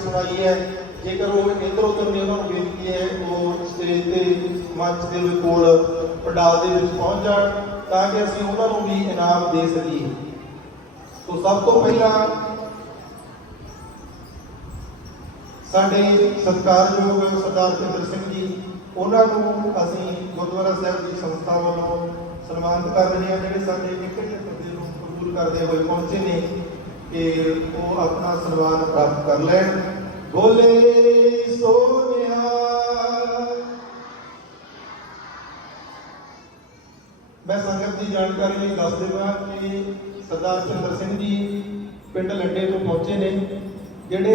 ਸੁਣਾਈ ਹੈ। ਜੇਕਰ ਉਹ ਇੱਧਰ ਉੱਧਰ ਨੇ ਉਹਨਾਂ ਨੂੰ ਬੇਨਤੀ ਹੈ, ਉਹ ਸਟੇਜ ਤੇ ਮੰਚ ਦੇ ਕੋਲ ਪੰਡਾਲ ਦੇ ਵਿੱਚ ਪਹੁੰਚ ਜਾਣ, ਤਾਂ ਕਿ ਅਸੀਂ ਉਹਨਾਂ ਨੂੰ ਵੀ ਇਨਾਮ ਦੇ ਸਕੀਏ। ਸੋ ਸਭ ਤੋਂ ਪਹਿਲਾਂ ਸਾਡੇ ਸਤਿਕਾਰਯੋਗ ਸਰਦਾਰ ਚੰਦਰ ਸਿੰਘ ਜੀ, ਉਹਨਾਂ ਨੂੰ ਅਸੀਂ ਗੁਰਦੁਆਰਾ ਸਾਹਿਬ ਦੀ ਸੰਸਥਾ ਵੱਲੋਂ ਸਨਮਾਨਿਤ ਕਰ ਰਹੇ ਹਾਂ। ਜਿਹੜੇ ਸਾਡੇ ਨਿਕਟ ਦੇ ਨੂੰ ਕਬੂਲ ਕਰਦੇ ਹੋਏ ਪਹੁੰਚੇ ਨੇ ਕਿ ਉਹ ਆਪਣਾ ਸਨਮਾਨ ਪ੍ਰਾਪਤ ਕਰ ਲੈਣ। ਬੋਲੇ ਸੋਨਿਹਾ ਮੈਂ ਸੰਗਤ ਦੀ ਜਾਣਕਾਰੀ ਲਈ ਦੱਸ ਦੇਵਾਂ ਕਿ ਸਰਦਾਰ ਚੰਦਰ ਸਿੰਘ ਜੀ ਪਿੰਡ ਲੱਡੇ ਤੋਂ ਪਹੁੰਚੇ ਨੇ, ਜਿਹੜੇ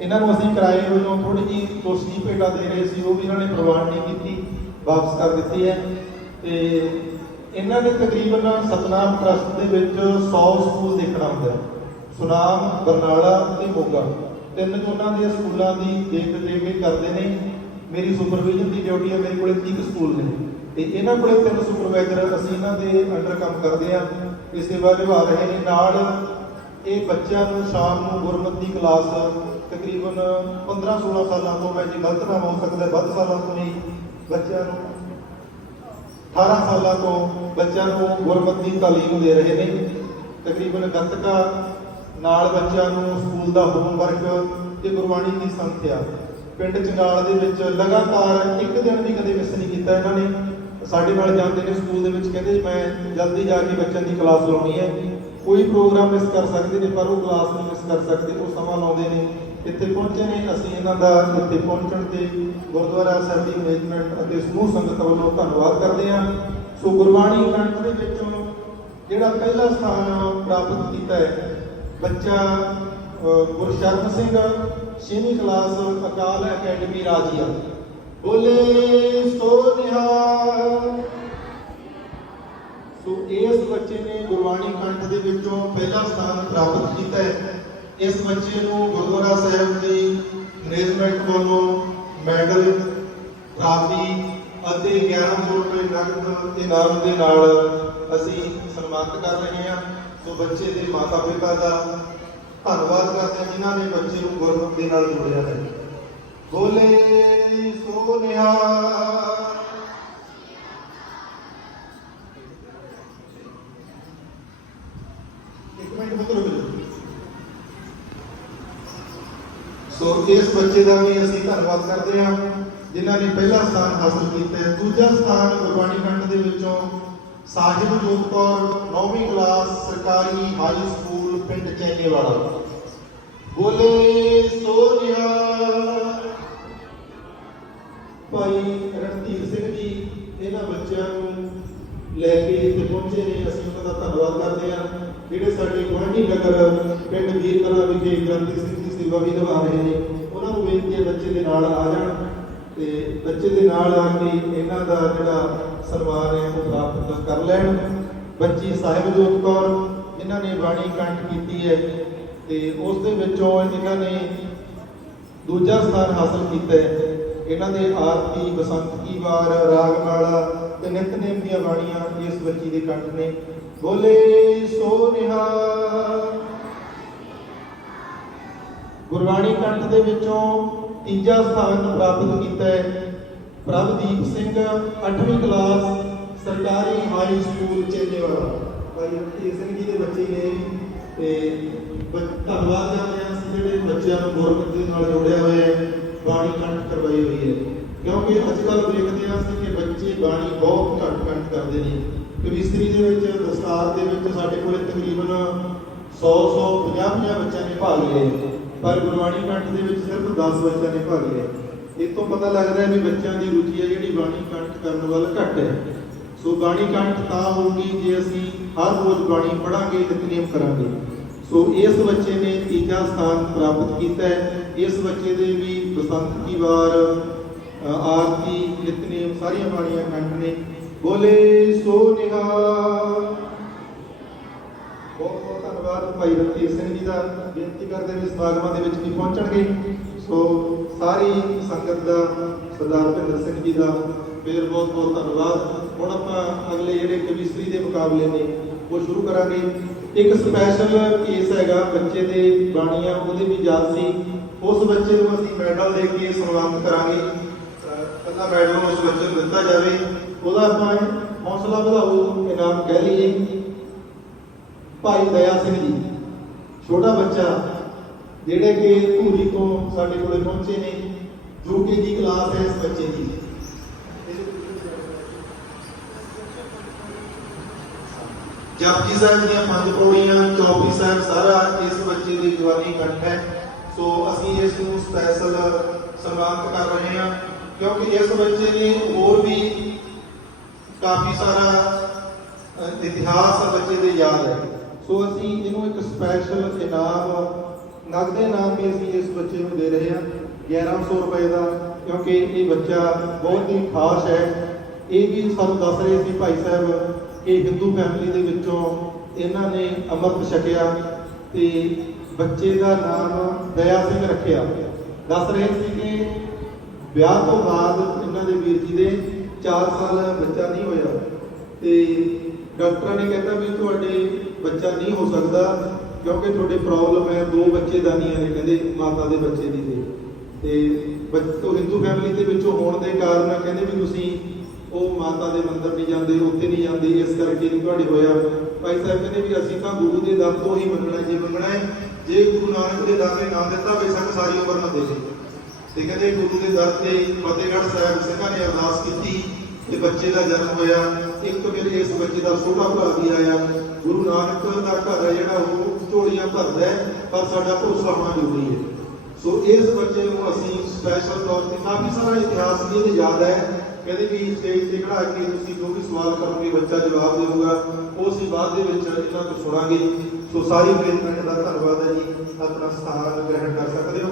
ਇਹਨਾਂ ਨੂੰ ਅਸੀਂ ਕਿਰਾਏ ਵਜੋਂ ਥੋੜੀ ਜੀ ਤੁਲਸੀ ਭੇਟਾ ਦੇ ਰਹੇ ਸੀ, ਉਹ ਵੀ ਇਹਨਾਂ ਨੇ ਪ੍ਰਵਾਨ ਨਹੀਂ ਕੀਤੀ, ਵਾਪਸ ਕਰ ਦਿੱਤੀ ਹੈ। ਤੇ ਇਹਨਾਂ ਨੇ ਤਕਰੀਬਨ ਸਤਨਾਮ ਟਰਸਟ ਦੇ ਵਿੱਚ 100 ਸਕੂਲ ਦੇਖਣਾ ਹੁੰਦਾ ਸੁਨਾਮ, ਬਰਨਾਲਾ ਤੇ ਮੋਗਾ। ਤਿੰਨ ਉਹਨਾਂ ਦੇ ਸਕੂਲਾਂ ਦੀ ਦੇਖ ਰੇਖ ਕਰਦੇ ਨੇ, ਮੇਰੀ ਸੁਪਰਵਿਜ਼ਨ ਦੀ ਡਿਊਟੀ ਹੈ ਮੇਰੇ ਕੋਲੇ 30 ਸਕੂਲ ਨੇ। ਤੇ ਇਹਨਾਂ ਕੋਲੇ ਤਿੰਨ ਸੁਪਰਵਾਈਜ਼ਰ ਅਸੀਂ ਇਹਨਾਂ ਦੇ ਅੰਡਰ ਕੰਮ ਕਰਦੇ ਆ ਇਹ ਸੇਵਾ ਨਿਭਾ ਰਹੇ ਨੇ। ਨਾਲ ਇਹ ਬੱਚਿਆਂ ਨੂੰ ਸ਼ਾਮ ਨੂੰ ਗੁਰਮਤਿ ਦੀ ਕਲਾਸ ਤਕਰੀਬਨ 15 16 ਸਾਲਾਂ ਤੋਂ, ਮੈਂ ਜੇ ਗਲਤ ਨਾ ਹੋ ਸਕਦਾ, ਵੱਧ ਸਾਲਾਂ ਤੋਂ ਹੀ ਬੱਚਿਆਂ ਨੂੰ 18 ਸਾਲਾਂ ਤੋਂ ਬੱਚਿਆਂ ਨੂੰ ਗੁਰਮਤਿ ਦੀ ਤਾਲੀਮ ਦੇ ਰਹੇ ਨੇ। ਤਕਰੀਬਨ ਗੱਤਕਾ ਨਾਲ ਬੱਚਿਆਂ ਨੂੰ ਸਕੂਲ ਦਾ ਹੋਮਵਰਕ ਤੇ ਗੁਰਬਾਣੀ ਦੀ ਸੰਥਿਆ। ਪਿੰਡ ਚੰਗਾਲ ਦੇ ਵਿੱਚ ਲਗਾਤਾਰ ਇੱਕ ਦਿਨ ਵੀ ਕਦੇ ਮਿਸ ਨਹੀਂ ਕੀਤਾ ਇਹਨਾਂ ਨੇ। ਸਾਡੇ ਨਾਲ ਜਾਂਦੇ ਨੇ ਸਕੂਲ ਦੇ ਵਿੱਚ, ਕਹਿੰਦੇ ਮੈਂ ਜਲਦੀ ਜਾ ਕੇ ਬੱਚਿਆਂ ਦੀ ਕਲਾਸ ਲਾਉਣੀ ਹੈ। ਕੋਈ ਪ੍ਰੋਗਰਾਮ ਮਿਸ ਕਰ ਸਕਦੇ ਨੇ, ਪਰ ਉਹ ਕਲਾਸ ਨਹੀਂ ਮਿਸ ਕਰ ਸਕਦੇ, ਉਹ ਸਮਾਂ ਲਾਉਂਦੇ ਨੇ। ਇੱਥੇ ਪਹੁੰਚੇ ਨੇ। ਅਸੀਂ ਇਹਨਾਂ ਦਾ ਇੱਥੇ ਪਹੁੰਚਣ ਤੇ ਗੁਰਦੁਆਰਾ ਸਾਹਿਬ ਦੀ ਮੈਨੇਜਮੈਂਟ ਅਤੇ ਸਮੂਹ ਸੰਗਤ ਵੱਲੋਂ ਧੰਨਵਾਦ ਕਰਦੇ ਹਾਂ। ਸੋ ਗੁਰਬਾਣੀ ਕੰਠ ਦੇ ਵਿੱਚੋਂ ਜਿਹੜਾ ਪਹਿਲਾ ਸਥਾਨ ਪ੍ਰਾਪਤ ਕੀਤਾ ਹੈ ਬੱਚਾ ਅਹ, ਗੁਰਸ਼ਰਨ ਸਿੰਘ ਛੇਵੀਂ ਕਲਾਸ ਅਕਾਲ ਅਕੈਡਮੀ ਰਾਜੀਆ। ਬੋਲੇ ਸੋ ਨਿਹਾਲ। ਸੋ ਇਸ ਬੱਚੇ ਨੇ ਗੁਰਬਾਣੀ ਕੰਠ ਦੇ ਵਿੱਚੋਂ ਪਹਿਲਾ ਸਥਾਨ ਪ੍ਰਾਪਤ ਕੀਤਾ ਹੈ। ਇਸ ਬੱਚੇ ਨੂੰ ਗੁਰਦੁਆਰਾ ਸਾਹਿਬ ਦੀ ਮੈਨੇਜਮੈਂਟ ਵੱਲੋਂ ਮੈਡਲ ਟਰਾਫੀ ਅਤੇ 1100 ਰੁਪਏ ਨਗਦ ਇਨਾਮ ਦੇ ਨਾਲ ਅਸੀਂ ਸਨਮਾਨਿਤ ਕਰ ਰਹੇ ਹਾਂ। ਸੋ ਬੱਚੇ ਦੇ ਮਾਤਾ ਪਿਤਾ ਦਾ ਧੰਨਵਾਦ ਕਰਦੇ ਹਾਂ, ਜਿਨ੍ਹਾਂ ਨੇ ਬੱਚੇ ਨੂੰ ਗੁਰਮਤਿ ਦੇ ਨਾਲ ਜੋੜਿਆ ਹੈ। ਬੋਲੇ ਸੋ ਨਿਹਾਲ ਇੱਕ ਮਿੰਟ ਬੁੱਕ ਰੁਕ ਸੋ ਇਸ ਬੱਚੇ ਦਾ ਵੀ ਅਸੀਂ ਧੰਨਵਾਦ ਕਰਦੇ ਹਾਂ, ਜਿਨ੍ਹਾਂ ਨੇ ਪਹਿਲਾ ਸਥਾਨ ਹਾਸਲ ਕੀਤਾ ਹੈ। ਦੂਜਾ ਸਥਾਨ ਗੁਰਬਾਣੀ ਕੰਠ ਦੇ ਵਿੱਚੋਂ ਸਾਹਿਬ ਕੌਰ 9ਵੀਂ ਕਲਾਸ ਸਰਕਾਰੀ ਹਾਈ ਸਕੂਲ ਪਿੰਡ ਚੈਨੇਵਾਲਾ। ਬੋਲੇ ਸੋ ਭਾਈ ਰਣਧੀਰ ਸਿੰਘ ਜੀ, ਇਹਨਾਂ ਬੱਚਿਆਂ ਨੂੰ ਲੈ ਕੇ ਇੱਥੇ ਪਹੁੰਚੇ ਨੇ। ਅਸੀਂ ਉਹਨਾਂ ਦਾ ਧੰਨਵਾਦ ਕਰਦੇ ਹਾਂ। ਜਿਹੜੇ ਸਾਡੇ ਗੁਆਂਢੀ ਨਗਰ ਪਿੰਡ ਵੀਰਕਲਾ ਵਿਖੇ ਗ੍ਰੰਥੀ ਸਿੰਘ ਸੇਵਾ ਵੀ ਨਿਭਾ ਰਹੇ ਨੇ। ਉਹਨਾਂ ਨੂੰ ਬੇਨਤੀ ਹੈ ਬੱਚੇ ਦੇ ਨਾਲ ਆ ਜਾਣ ਤੇ ਬੱਚੇ ਦੇ ਨਾਲ ਆ ਕੇ ਇਹਨਾਂ ਦਾ ਜਿਹੜਾ ਸਨਮਾਨ ਹੈ ਉਹ ਪ੍ਰਾਪਤ ਕਰ ਲੈਣ। ਬੱਚੀ ਸਾਹਿਬਜੋਤ ਕੌਰ, ਜਿਨ੍ਹਾਂ ਨੇ ਬਾਣੀ ਕੰਠ ਕੀਤੀ ਹੈ ਤੇ ਉਸ ਦੇ ਵਿੱਚੋਂ ਇਹਨਾਂ ਨੇ ਦੂਜਾ ਸਥਾਨ ਹਾਸਲ ਕੀਤਾ ਹੈ। ਇਹਨਾਂ ਦੇ ਆਰਤੀ, ਬਸੰਤ ਕੀ ਵਾਰ, ਰਾਗਮਾਲਾ ਤੇ ਨਿਤਨੇਮ ਦੀਆਂ ਬਾਣੀਆਂ ਇਸ ਬੱਚੀ ਦੇ ਕੰਠ ਨੇ। ਬੋਲੇ ਸੋ ਨਿਹਾਲ। ਗੁਰਬਾਣੀ ਕੰਠ ਦੇ ਵਿੱਚੋਂ ਤੀਜਾ ਸਥਾਨ ਪ੍ਰਾਪਤ ਕੀਤਾ ਹੈ। ਪ੍ਰਭਦੀਪ ਸਿੰਘ 8ਵੀਂ ਕਲਾਸ, ਸਰਕਾਰੀ ਹਾਈ ਸਕੂਲ ਚੇਨੇਵਾਲਾ। ਭਾਈ ਰਣਜੀਤ ਸਿੰਘ ਜੀ ਦੇ ਬੱਚੇ ਨੇ ਤੇ ਧੰਨਵਾਦ ਕਰਦੇ ਹਾਂ ਅਸੀਂ ਜਿਹੜੇ ਬੱਚਿਆਂ ਨੂੰ ਗੁਰਮਤਿ ਦੇ ਨਾਲ ਜੋੜਿਆ ਹੋਇਆ ਹੈ। ਬਾਣੀ ਕੰਠ ਕਰਵਾਈ ਹੋਈ ਹੈ। ਕਿਉਂਕਿ ਅੱਜ ਕੱਲ੍ਹ ਦੇਖਦੇ ਹਾਂ ਅਸੀਂ ਕਿ ਬੱਚੇ ਬਾਣੀ ਬਹੁਤ ਘੱਟ ਕੰਠ ਕਰਦੇ ਨੇ। ਕਵਿਸਤਰੀ ਦੇ ਵਿੱਚ, ਦਸਤਾਰ ਦੇ ਵਿੱਚ ਸਾਡੇ ਕੋਲ ਤਕਰੀਬਨ 100 100 50 50 ਬੱਚਿਆਂ ਨੇ ਭਾਗ ਲਏ। ਪਰ ਗੁਰਬਾਣੀ ਕੰਠ ਦੇ ਵਿੱਚ ਸਿਰਫ 10 ਬੱਚਿਆਂ ਨੇ ਭਾਗ ਲਿਆ। ਇਹ ਤੋਂ ਪਤਾ ਲੱਗਦਾ ਹੈ ਵੀ ਬੱਚਿਆਂ ਦੀ ਰੁਚੀ ਹੈ ਜਿਹੜੀ ਬਾਣੀ ਕੰਠ ਕਰਨ ਵੱਲ ਘੱਟ ਹੈ। ਸੋ ਬਾਣੀ ਕੰਠ ਤਾਂ ਹੋਊਗੀ ਜੇ ਅਸੀਂ ਹਰ ਰੋਜ਼ ਬਾਣੀ ਪੜਾਂਗੇ ਨਿਤਨੇਮ ਕਰਾਂਗੇ। ਸੋ ਇਸ ਬੱਚੇ ਨੇ ਤੀਜਾ ਸਥਾਨ ਪ੍ਰਾਪਤ ਕੀਤਾ ਹੈ। ਇਸ ਬੱਚੇ ਦੇ ਵੀ ਬਸੰਤ ਕੀ ਵਾਰ ਅ, ਆਰਤੀ ਨਿਤਨੇਮ ਸਾਰੀਆਂ ਬਾਣੀਆਂ ਕੰਠ ਨੇ। ਬੋਲੇ ਸੋ ਨਿਹਾਲ। ਬਹੁਤ ਬਹੁਤ ਧੰਨਵਾਦ ਭਾਈ ਰਣਜੀਤ ਸਿੰਘ ਜੀ ਦਾ ਬੇਨਤੀ ਕਰਦੇ ਵੀ ਸਮਾਗਮਾਂ ਦੇ ਵਿੱਚ ਵੀ ਪਹੁੰਚਣਗੇ। ਸੋ ਸਾਰੀ ਸੰਗਤ ਦਾ ਸਰਦਾਰ ਭਿੰਦਰ ਸਿੰਘ ਜੀ ਦਾ ਫੇਰ ਬਹੁਤ ਬਹੁਤ ਧੰਨਵਾਦ। ਹੁਣ ਆਪਾਂ ਅਗਲੇ ਜਿਹੜੇ ਕਵਿਸਤਰੀ ਦੇ ਮੁਕਾਬਲੇ ਨੇ, ਉਹ ਸ਼ੁਰੂ ਕਰਾਂਗੇ। ਇੱਕ ਸਪੈਸ਼ਲ ਕੇਸ ਹੈਗਾ ਬੱਚੇ ਦੇ ਬਾਣੀਆਂ, ਉਹਦੇ ਵੀ ਯਾਦ ਸੀ। ਉਸ ਬੱਚੇ ਨੂੰ ਅਸੀਂ ਮੈਡਲ ਦੇ ਕੇ ਸਨਮਾਨਿਤ ਕਰਾਂਗੇ। ਅਹ ਪਹਿਲਾ ਮੈਡਲ ਉਸ ਬੱਚੇ ਨੂੰ ਦਿੱਤਾ ਜਾਵੇ। ਉਹਦਾ ਆਪਾਂ ਹੌਸਲਾ ਵਧਾਓ, ਇਨਾਮ ਕਹਿ ਲਈਏ। ਭਾਈ ਦਇਆ ਸਿੰਘ ਜੀ, ਛੋਟਾ ਬੱਚਾ, ਜਿਹੜੇ ਕਿ ਧੂਰੀ ਤੋਂ ਸਾਡੇ ਕੋਲੇ ਪਹੁੰਚੇ ਨੇ, ਜੋ ਕਿ ਜੀ ਕਲਾਸ ਹੈ ਇਸ ਬੱਚੇ ਦੀ? ਜਪਜੀ ਸਾਹਿਬ ਦੀਆਂ ਪੰਜ ਪੌੜੀਆਂ ਚੌਪੀ ਸਾਹਿਬ ਸਾਰਾ ਇਸ ਬੱਚੇ ਦੀ ਜਵਾਨੀ ਕੰਠ ਹੈ। ਸੋ ਅਸੀਂ ਇਸ ਨੂੰ ਸਪੈਸ਼ਲ ਸਨਮਾਨਿਤ ਕਰ ਰਹੇ ਹਾਂ, ਕਿਉਂਕਿ ਇਸ ਬੱਚੇ ਨੇ ਹੋਰ ਵੀ ਕਾਫੀ ਸਾਰਾ ਇਤਿਹਾਸ ਬੱਚੇ ਦੇ ਯਾਦ ਹੈ। ਸੋ ਅਸੀਂ ਇਹਨੂੰ ਇੱਕ ਸਪੈਸ਼ਲ ਇਨਾਮ, ਨਗਦ ਨਾਮ ਵੀ ਅਸੀਂ ਇਸ ਬੱਚੇ ਨੂੰ ਦੇ ਰਹੇ ਹਾਂ 1100 ਰੁਪਏ ਦਾ, ਕਿਉਂਕਿ ਇਹ ਬੱਚਾ ਬਹੁਤ ਹੀ ਖਾਸ ਹੈ। ਇਹ ਵੀ ਸਾਨੂੰ ਦੱਸ ਰਹੇ ਸੀ ਭਾਈ ਸਾਹਿਬ ਕਿ ਹਿੰਦੂ ਫੈਮਿਲੀ ਦੇ ਵਿੱਚੋਂ ਇਹਨਾਂ ਨੇ ਅੰਮ੍ਰਿਤ ਛਕਿਆ ਤੇ ਬੱਚੇ ਦਾ ਨਾਮ ਦਇਆ ਸਿੰਘ ਰੱਖਿਆ। ਦੱਸ ਰਹੇ ਸੀ ਕਿ ਵਿਆਹ ਤੋਂ ਬਾਅਦ ਇਹਨਾਂ ਦੇ ਵੀਰ ਜੀ ਦੇ 4 ਸਾਲ ਬੱਚਾ ਨਹੀਂ ਹੋਇਆ। ਤੇ ਡਾਕਟਰਾਂ ਨੇ ਕਹਿੰਦਾ ਵੀ ਤੁਹਾਡੇ ਬੱਚਾ ਨਹੀਂ ਹੋ ਸਕਦਾ ਕਿਉਂਕਿ ਤੁਹਾਡੇ ਪ੍ਰੋਬਲਮ ਹੈ, ਦੋ ਬੱਚੇ ਦਾਨੀਆਂ ਨੇ, ਕਹਿੰਦੇ ਮਾਤਾ ਦੇ ਬੱਚੇ ਦੀ ਦੇ ਤੇ ਬੱਚੋ ਹਿੰਦੂ ਫੈਮਿਲੀ ਦੇ ਵਿੱਚੋਂ ਹੋਣ ਦੇ ਕਾਰਨ ਕਹਿੰਦੇ ਵੀ ਤੁਸੀਂ ਉਹ ਮਾਤਾ ਦੇ ਮੰਦਰ ਨਹੀਂ ਜਾਂਦੇ, ਉੱਥੇ ਨਹੀਂ ਜਾਂਦੇ, ਇਸ ਕਰਕੇ ਨਹੀਂ ਤੁਹਾਡੇ ਹੋਇਆ। ਭਾਈ ਸਾਹਿਬ ਕਹਿੰਦੇ ਵੀ ਅਸੀਂ ਤਾਂ ਗੁਰੂ ਦੇ ਦਰ ਤੋਂ ਹੀ ਮੰਗਣਾ ਜੇ ਮੰਗਣਾ ਹੈ, ਜੇ ਗੁਰੂ ਨਾਨਕ ਦੇ ਦਰ ਨੇ ਨਾ ਦਿੱਤਾ ਬੇਸ਼ੱਕ ਸਾਰੀ ਉਮਰ ਨਾ ਦੇ ਦੇ ਤੇ ਕਹਿੰਦੇ ਗੁਰੂ ਦੇ ਦਰ ਤੇ ਫਤਿਹਗੜ੍ਹ ਸਾਹਿਬ ਸਿੰਘਾਂ ਨੇ ਅਰਦਾਸ ਕੀਤੀ ਤੇ ਬੱਚੇ ਦਾ ਜਨਮ ਹੋਇਆ। ਇੱਕ ਮੇਰੇ ਇਸ ਬੱਚੇ ਦਾ ਛੋਟਾ ਭਰਾ ਵੀ ਆਇਆ, ਗੁਰੂ ਨਾਨਕ ਦਾ ਘਰ ਹੈ ਜਿਹੜਾ, ਉਹ ਝੋਲੀਆਂ ਭਰਦਾ ਪਰ ਸਾਡਾ ਭਰੋਸਾ ਹੋਣਾ ਜ਼ਰੂਰੀ ਹੈ। ਸੋ ਇਸ ਬੱਚੇ ਨੂੰ ਅਸੀਂ ਸਪੈਸ਼ਲ ਤੌਰ ਤੇ ਕਾਫੀ ਸਾਰਾ ਇਤਿਹਾਸ ਵੀ ਇਹਦੇ ਯਾਦ ਹੈ। ਕਹਿੰਦੇ ਵੀ ਸਟੇਜ ਤੇ ਖੜਾ ਕੇ ਤੁਸੀਂ ਜੋ ਵੀ ਸਵਾਲ ਕਰੋਗੇ, ਬੱਚਾ ਜਵਾਬ ਦੇਊਗਾ। ਉਹ ਅਸੀਂ ਬਾਅਦ ਦੇ ਵਿੱਚ ਇਹਨਾਂ ਤੋਂ ਸੁਣਾਂਗੇ। ਸੋ ਸਾਰੀ ਮੈਨੇਜਮੈਂਟ ਦਾ ਧੰਨਵਾਦ ਹੈ ਜੀ। ਆਪਣਾ ਸਥਾਨ ਗ੍ਰਹਿਣ ਕਰ ਸਕਦੇ ਹੋ।